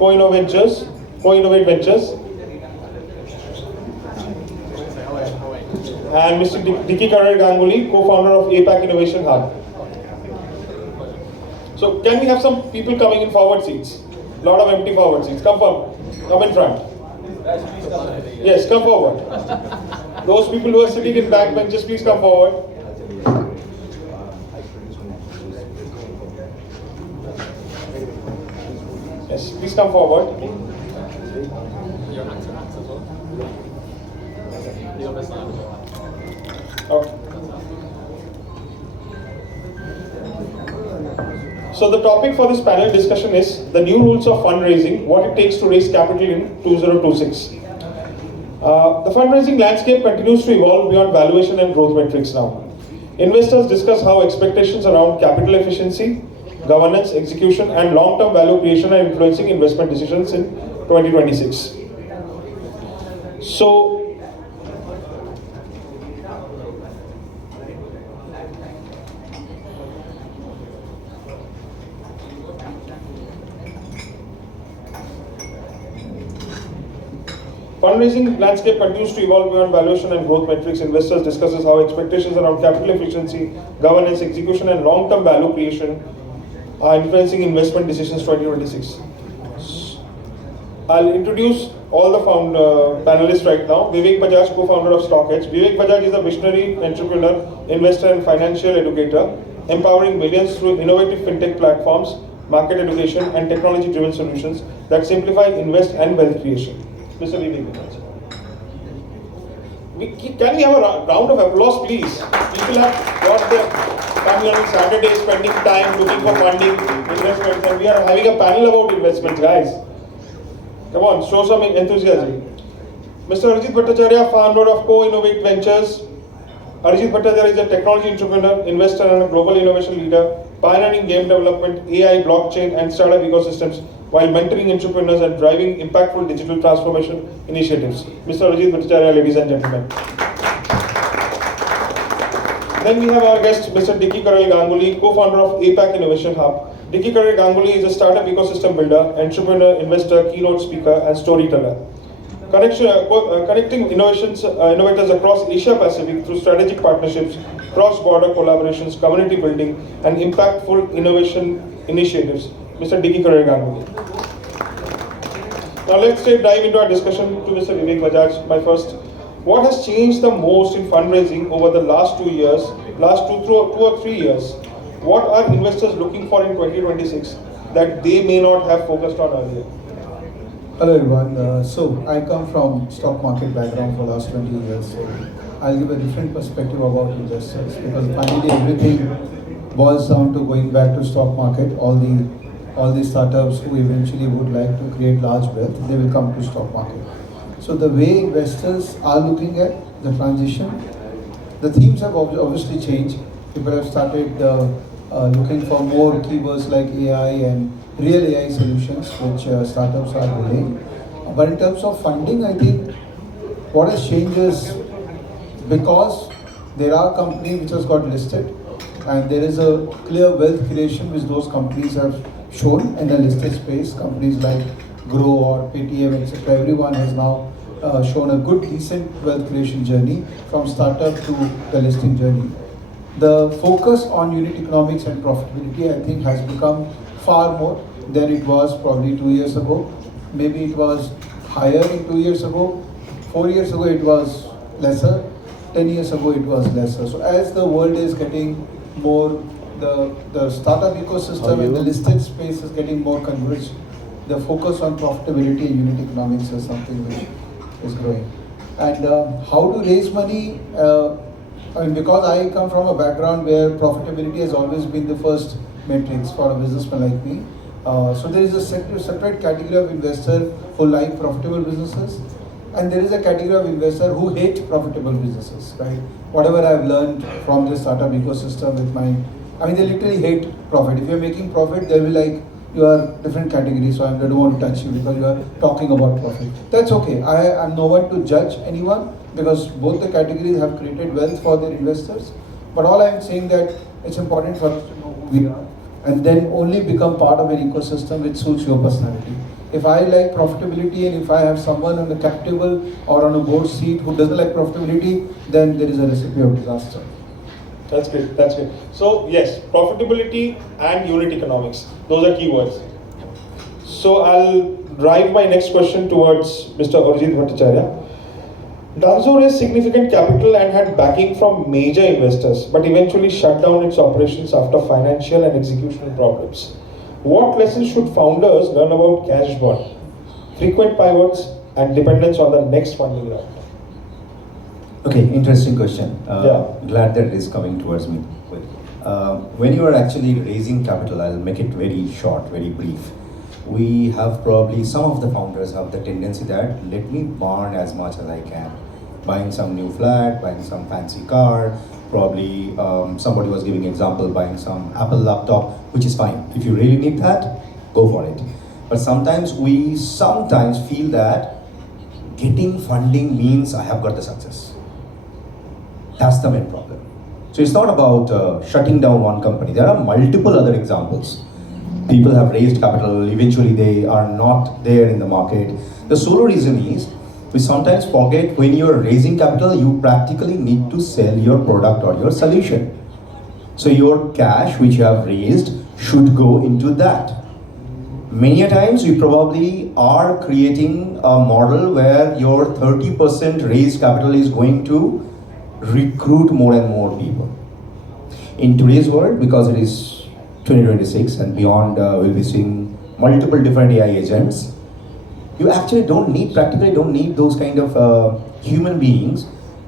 Co-Innovate Ventures, and Mr. Dicky Karar Ganguly, co-founder of APAC Innovation Hub. So can we have some people coming in forward seats? A lot of empty forward seats. Come in front. Yes, come forward. Those people who are sitting in back benches, please come forward. Yes, please come forward. Okay. So the topic for this panel discussion is the new rules of fundraising, what it takes to raise capital in 2026. The fundraising landscape continues to evolve beyond valuation and growth metrics now. Investors discuss how expectations around capital efficiency, governance, execution, and long-term value creation are influencing investment decisions in 2026. So, fundraising landscape continues to evolve beyond valuation and growth metrics. Investors discusses how expectations around capital efficiency, governance, execution, and long-term value creation are influencing investment decisions 2026. I'll introduce all the panelists right now. Vivek Bajaj, co-founder of StockEdge. Vivek Bajaj is a visionary entrepreneur, investor, and financial educator, empowering millions through innovative fintech platforms, market education, and technology-driven solutions that simplify invest and wealth creation. Mr. Vivek Bajaj. Can we have a round of applause, please? People have got their coming on Saturday, spending time looking for funding, investments, and we are having a panel about investments, guys. Come on, show some enthusiasm. Mr. Arijit Bhattacharyya, founder of Co-Innovate Ventures. Arijit Bhattacharyya is a technology entrepreneur, investor, and a global innovation leader, pioneering game development, AI, blockchain, and startup ecosystems, while mentoring entrepreneurs and driving impactful digital transformation initiatives. Mr. Arijit Bhattacharyya, ladies and gentlemen. Then we have our guest, Mr. Dicky Karar Ganguly, co-founder of APAC Innovation Hub. Dicky Karar Ganguly is a startup ecosystem builder, entrepreneur, investor, keynote speaker, and storyteller. Connecting innovators across Asia Pacific through strategic partnerships, cross-border collaborations, community building, and impactful innovation initiatives. Mr. Dicky Karar Ganguly. Now let's dive into our discussion to Mr. Vivek Bajaj. My first, what has changed the most in fundraising over the last 2 years, last two or three years? What are investors looking for in 2026 that they may not have focused on earlier? Hello everyone. So I come from stock market background for the last 20 years. So I'll give a different perspective about investors, because finally everything boils down to going back to stock market. All the startups who eventually would like to create large wealth, they will come to stock market. So the way investors are looking at the transition, the themes have obviously changed. People have started looking for more keywords like AI and real AI solutions, which startups are building. But in terms of funding, I think what has changed is because there are companies which has got listed, and there is a clear wealth creation which those companies have shown in the listed space. Companies like Grow or Paytm, etc. Everyone has now shown a good, decent wealth creation journey from startup to the listing journey. The focus on unit economics and profitability, I think, has become far more than it was probably 2 years ago. Maybe it was higher in 2 years ago. 4 years ago it was lesser. 10 years ago it was lesser. So as the world is getting more, the startup ecosystem and the listed space is getting more converged, the focus on profitability and unit economics is something which is growing. And how to raise money? Because I come from a background where profitability has always been the first metrics for a businessman like me. So there is a separate category of investor who like profitable businesses, and there is a category of investor who hate profitable businesses, right? Whatever I've learned from the startup ecosystem with they literally hate profit. If you're making profit, they'll be like, you are different category, so I don't want to touch you because you are talking about profit. That's okay. I'm no one to judge anyone, because both the categories have created wealth for their investors. But all I'm saying that it's important for us to know who we are, and then only become part of an ecosystem which suits your personality. If I like profitability and if I have someone on the cap table or on a board seat who doesn't like profitability, then there is a recipe of disaster. That's great. That's great. So yes, profitability and unit economics. Those are keywords. So I'll drive my next question towards Mr. Arijit Bhattacharyya. Danzo raised significant capital and had backing from major investors, but eventually shut down its operations after financial and executional problems. What lessons should founders learn about cash burn, frequent pivots, and dependence on the next funding round? Okay, interesting question. Yeah. Glad that it is coming towards me. When you are actually raising capital, I'll make it very short, very brief. We have probably, some of the founders have the tendency that let me burn as much as I can. Buying some new flat, buying some fancy car, probably somebody was giving example, buying some Apple laptop, which is fine. If you really need that, go for it. But sometimes we feel that getting funding means I have got the success. That's the main problem. So it's not about shutting down one company. There are multiple other examples. People have raised capital, eventually they are not there in the market. The sole reason is, we sometimes forget when you are raising capital, you practically need to sell your product or your solution. So your cash which you have raised should go into that. Many a times we probably are creating a model where your 30% raised capital is going to recruit more and more people. In today's world, because it is 2026 and beyond, we'll be seeing multiple different AI agents. You actually practically don't need those kind of human beings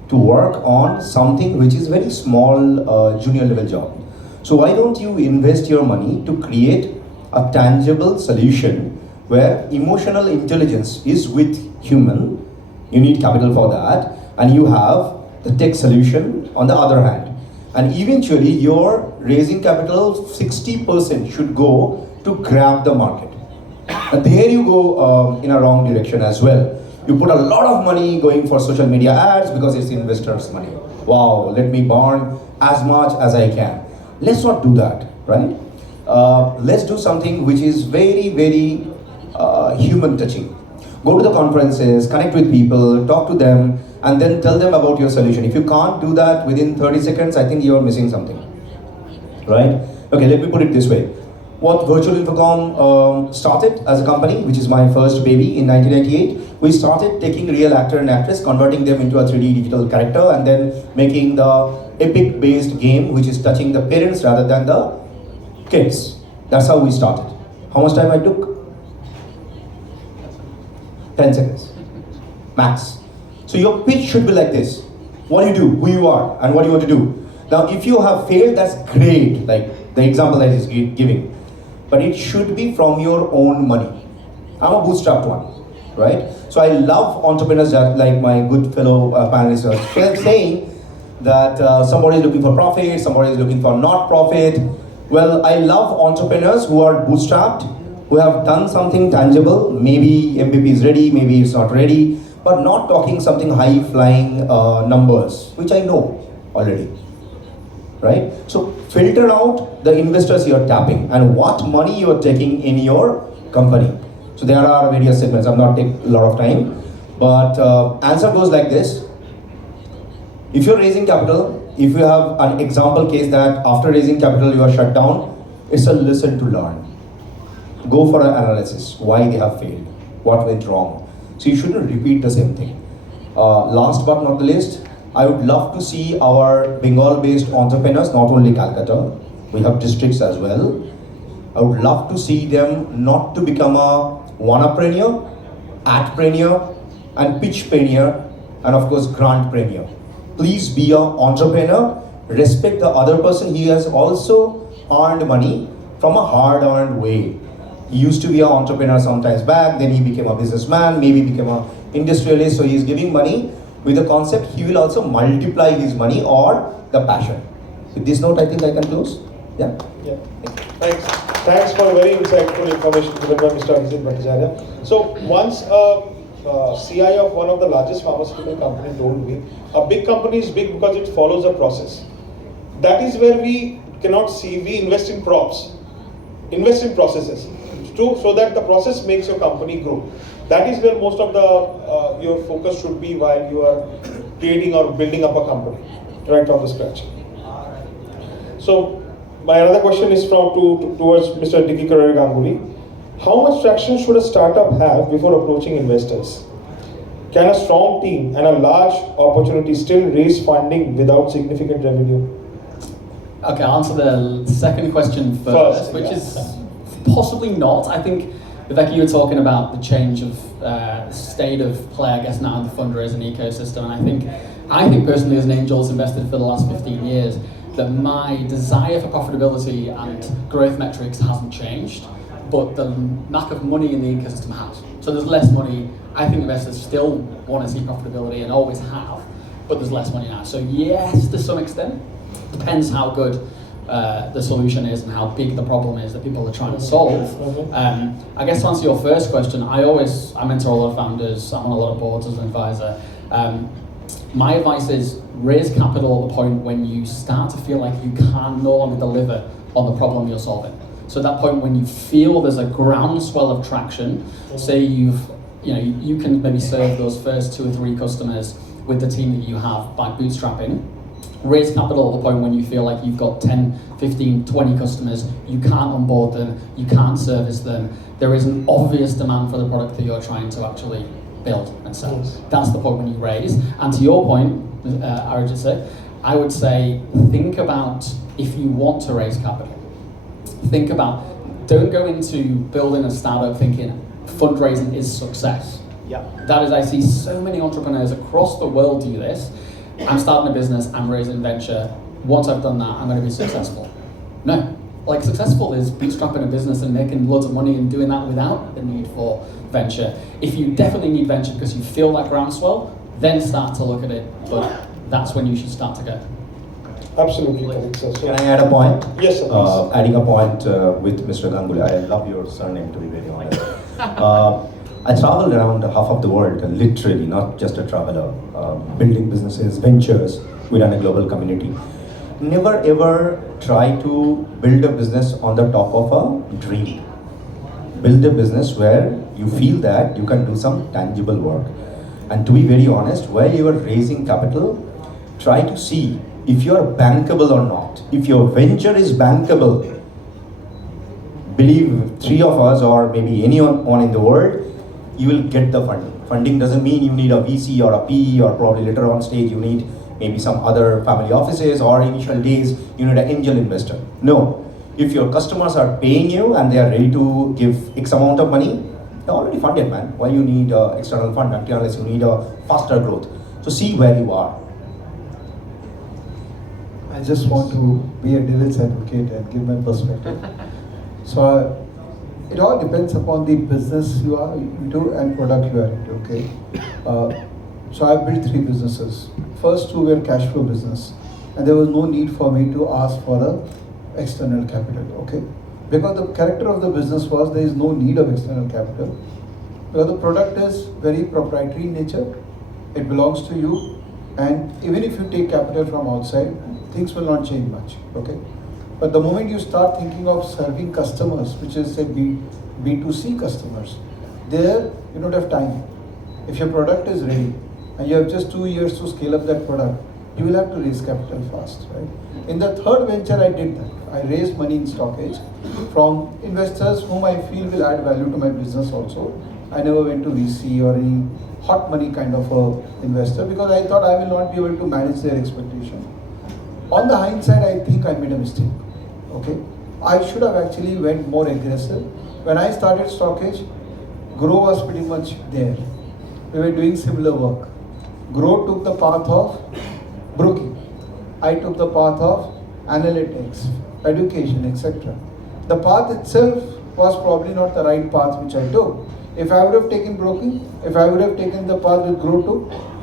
to work on something which is very small junior level job. So why don't you invest your money to create a tangible solution where emotional intelligence is with human, you need capital for that, and you have the tech solution on the other hand. And eventually your raising capital, 60% should go to grab the market. And there you go in a wrong direction as well. You put a lot of money going for social media ads because it's investors' money. Wow, let me burn as much as I can. Let's not do that, right? Let's do something which is very, very human touching. Go to the conferences, connect with people, talk to them, and then tell them about your solution. If you can't do that within 30 seconds, I think you're missing something, right? Okay, let me put it this way. What Virtual Infocom started as a company, which is my first baby in 1998, we started taking real actor and actress, converting them into a 3D digital character, and then making the epic-based game, which is touching the parents rather than the kids. That's how we started. How much time I took? 10 seconds, max. So your pitch should be like this. What do you do, who you are, and what you want to do. Now, if you have failed, that's great, like the example that is giving. But it should be from your own money. I'm a bootstrapped one, right? So I love entrepreneurs that, like my good fellow panelists are saying, that somebody is looking for profit, somebody is looking for not profit. Well, I love entrepreneurs who are bootstrapped, who have done something tangible. Maybe MVP is ready, maybe it's not ready, but not talking something high-flying numbers, which I know already, right? So filter out the investors you're tapping and what money you're taking in your company. So there are various segments, I'm not taking a lot of time, but answer goes like this. If you're raising capital, if you have an example case that after raising capital you are shut down, it's a lesson to learn. Go for an analysis, why they have failed, what went wrong. So you shouldn't repeat the same thing. Last but not the least, I would love to see our Bengal-based entrepreneurs, not only Calcutta, we have districts as well. I would love to see them not to become a one-upreneur, atpreneur, and pitchpreneur, and of course grantpreneur. Please be an entrepreneur, respect the other person. He has also earned money from a hard-earned way. He used to be an entrepreneur sometimes back, then he became a businessman, maybe became an industrialist, so he is giving money with the concept he will also multiply his money or the passion. With this note, I think I can close. Yeah? Yeah. Thanks. Thanks for very insightful information given by Mr. Arijit Bhattacharyya. So once CI of one of the largest pharmaceutical company told me, a big company is big because it follows a process. That is where we cannot see, we invest in props, invest in processes. so that the process makes your company grow. That is where most of the your focus should be while you are creating or building up a company, right from the scratch. So my another question is towards Mr. Diki Karari Ganguly. How much traction should a startup have before approaching investors? Can a strong team and a large opportunity still raise funding without significant revenue? Okay, I'll answer the second question first, which is possibly not. I think, Vivek, you were talking about the change of state of play, I guess, now in the fundraising ecosystem. And I think personally, as an angel who's invested for the last 15 years, that my desire for profitability and growth metrics hasn't changed, but the lack of money in the ecosystem has. So there's less money. I think investors still want to see profitability and always have, but there's less money now. So yes, to some extent. Depends how good the solution is and how big the problem is that people are trying to solve. I guess to answer your first question, I mentor a lot of founders, I'm on a lot of boards as an advisor. My advice is raise capital at the point when you start to feel like you can no longer deliver on the problem you're solving. So at that point when you feel there's a groundswell of traction, say you can maybe serve those first 2 or 3 customers with the team that you have by bootstrapping. Raise capital at the point when you feel like you've got 10, 15, 20 customers, you can't onboard them, you can't service them. There is an obvious demand for the product that you're trying to actually build and sell. That's the point when you raise. And to your point, Arijit said, I would say think about if you want to raise capital. Don't go into building a startup thinking fundraising is success. Yeah. That is, I see so many entrepreneurs across the world do this. I'm starting a business, I'm raising venture. Once I've done that, I'm going to be successful. No. Like, successful is bootstrapping a business and making loads of money and doing that without the need for venture. If you definitely need venture because you feel that groundswell, then start to look at it. But that's when you should start to go. Absolutely correct, sir. Can I add a point? Yes, sir, please. Adding a point with Mr. Ganguly. I love your surname, to be very honest. I traveled around half of the world, literally, not just a traveler, building businesses, ventures. We run a global community. Never ever try to build a business on the top of a dream. Build a business where you feel that you can do some tangible work. And to be very honest, while you are raising capital, try to see if you are bankable or not. If your venture is bankable, believe 3 of us or maybe anyone in the world, you will get the funding. Funding doesn't mean you need a VC or a PE or probably later on stage you need maybe some other family offices or initial days you need an angel investor. No. If your customers are paying you and they are ready to give X amount of money, they're already funded, man. Why you need external fund unless you need a faster growth? So see where you are. I just want to be a devil's advocate and give my perspective. So it all depends upon the business you are into and product you are into, okay? So I built 3 businesses. First 2 were cash flow business, and there was no need for me to ask for the external capital, okay? Because the character of the business was there is no need of external capital. Because the product is very proprietary in nature, it belongs to you, and even if you take capital from outside, things will not change much, okay? But the moment you start thinking of serving customers, which is say B2C customers, there you don't have time. If your product is ready and you have just 2 years to scale up that product, you will have to raise capital fast, right? In the third venture, I did that. I raised money in stockage from investors whom I feel will add value to my business also. I never went to VC or any hot money kind of a investor because I thought I will not be able to manage their expectation. On the hindsight, I think I made a mistake, okay? I should have actually went more aggressive. When I started stockage, Grow was pretty much there. We were doing similar work. Grow took the path of broking. I took the path of analytics, education, etc. The path itself was probably not the right path which I took. If I would have taken broking, if I would have taken the path with Grow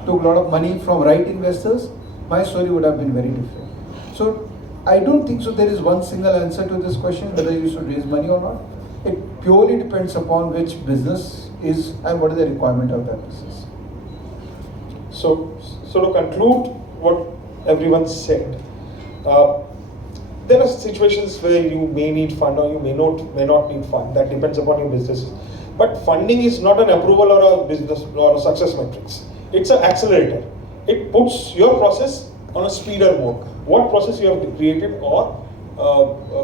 took a lot of money from right investors, my story would have been very different. So I don't think so there is one single answer to this question, whether you should raise money or not. It purely depends upon which business is and what is the requirement of that business. So to conclude what everyone said, there are situations where you may need fund or you may not need fund. That depends upon your business. But funding is not an approval or a business or a success metrics. It's an accelerator. It puts your process on a speeder mode. What process you have created, or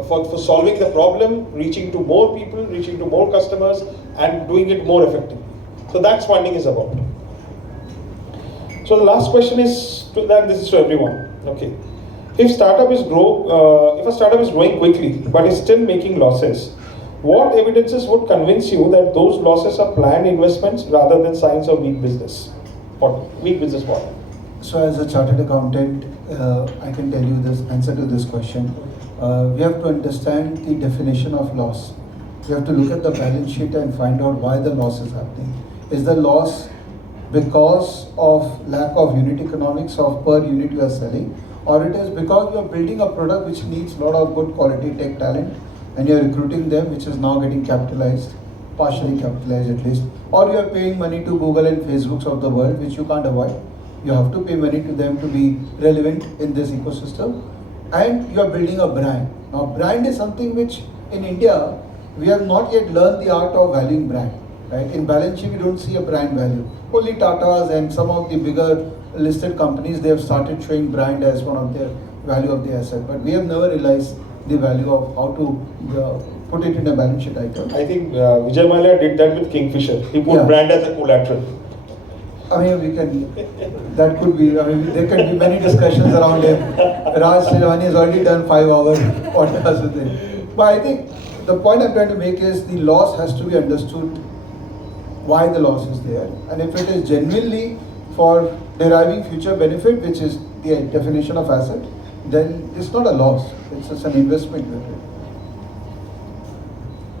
for solving the problem, reaching to more people, reaching to more customers, and doing it more effectively. So that's funding is about. So the last question is this is to everyone. Okay, if a startup is growing quickly but is still making losses, what evidences would convince you that those losses are planned investments rather than signs of weak business model? So as a chartered accountant, I can tell you this answer to this question. We have to understand the definition of loss. We have to look at the balance sheet and find out why the loss is happening. Is the loss because of lack of unit economics of per unit you are selling, or it is because you are building a product which needs a lot of good quality tech talent and you are recruiting them, which is now getting capitalized, partially capitalized at least, or you are paying money to Google and Facebooks of the world, which you can't avoid. You have to pay money to them to be relevant in this ecosystem, and you are building a brand. Now, brand is something which in India we have not yet learned the art of valuing brand. Right? In balance sheet, we don't see a brand value. Only Tata's and some of the bigger listed companies, they have started showing brand as one of their value of the asset. But we have never realized the value of how to put it in a balance sheet item. I think Vijay Mallya did that with Kingfisher. He put brand as a collateral. I mean, that could be, there can be many discussions around him. Raj Srilvani has already done 5-hour podcast with him. But I think the point I'm trying to make is the loss has to be understood, why the loss is there. And if it is genuinely for deriving future benefit, which is the definition of asset, then it's not a loss, it's just an investment.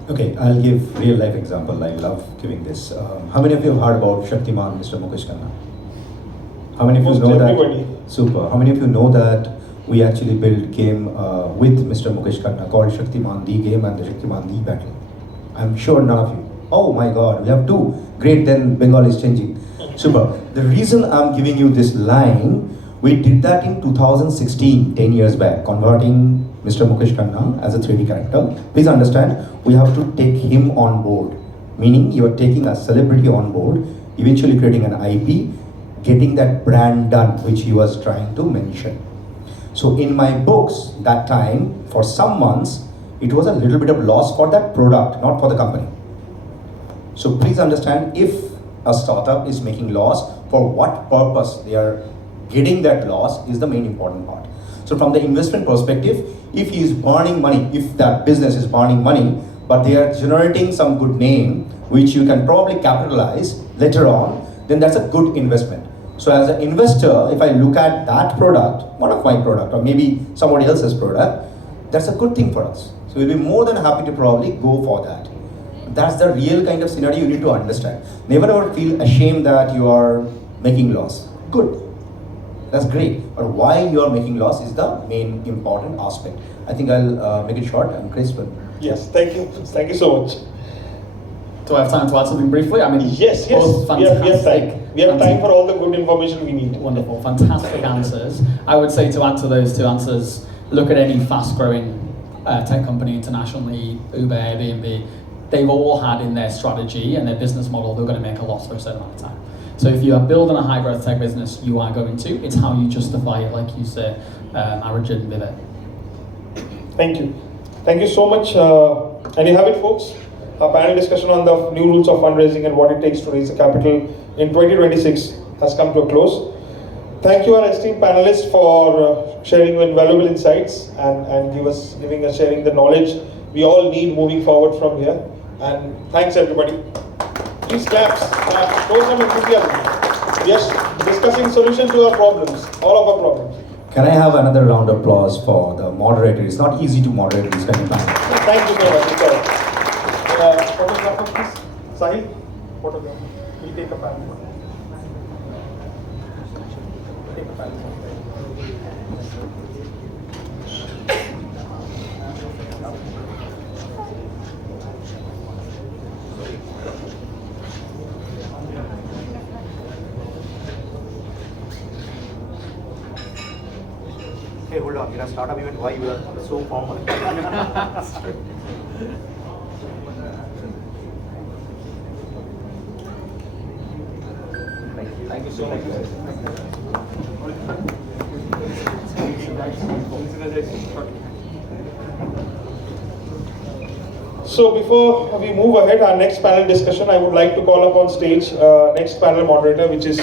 Okay, I'll give real life example. I love giving this. How many of you have heard about Shaktiman, Mr. Mukesh Khanna? How many of you know that? Super. How many of you know that we actually built game with Mr. Mukesh Khanna called Shaktiman the Game and the Shaktiman the Battle? I'm sure none of you. Oh my God, we have two. Great, then Bengal is changing. Super. The reason I'm giving you this line, we did that in 2016, 10 years back, converting Mr. Mukesh Khanna as a 3D character. Please understand, we have to take him on board. Meaning, you are taking a celebrity on board, eventually creating an IP, getting that brand done, which he was trying to mention. So in my books, that time, for some months, it was a little bit of loss for that product, not for the company. So please understand, if a startup is making loss, for what purpose they are getting that loss is the main important part. So from the investment perspective, if he is burning money, if that business is burning money, but they are generating some good name, which you can probably capitalize later on, then that's a good investment. So as an investor, if I look at that product, one of my product, or maybe somebody else's product, that's a good thing for us. So we'll be more than happy to probably go for that. That's the real kind of scenario you need to understand. Never ever feel ashamed that you are making loss. Good. That's great. But why you are making loss is the main important aspect. I think I'll make it short and crisp. Yes, thank you. Thank you so much. Do I have time to add something briefly? I mean, yes. We have time. We have time for all the good information we need. Wonderful, fantastic answers. I would say, to add to those two answers, look at any fast-growing tech company internationally, Uber, Airbnb. They've all had in their strategy and their business model, they're going to make a loss for a certain amount of time. So if you are building a high-growth tech business, you are going to. It's how you justify it, like you said, Arijit and Vivek. Thank you. Thank you so much. And you have it, folks. Our panel discussion on the new rules of fundraising and what it takes to raise the capital in 2026 has come to a close. Thank you, our esteemed panelists, for sharing invaluable insights and sharing the knowledge we all need moving forward from here. And thanks, everybody. Please clap, show some enthusiasm. We are discussing solutions to our problems, all of our problems. Can I have another round of applause for the moderator? It's not easy to moderate these kind of panels. Thank you so much. Photographer, please. Sahil, photographer. We'll take a panel. Take a panel. hey, hold on, in a startup event, why you are so formal? Thank you so much. So before we move ahead, our next panel discussion, I would like to call up on stage next panel moderator, which is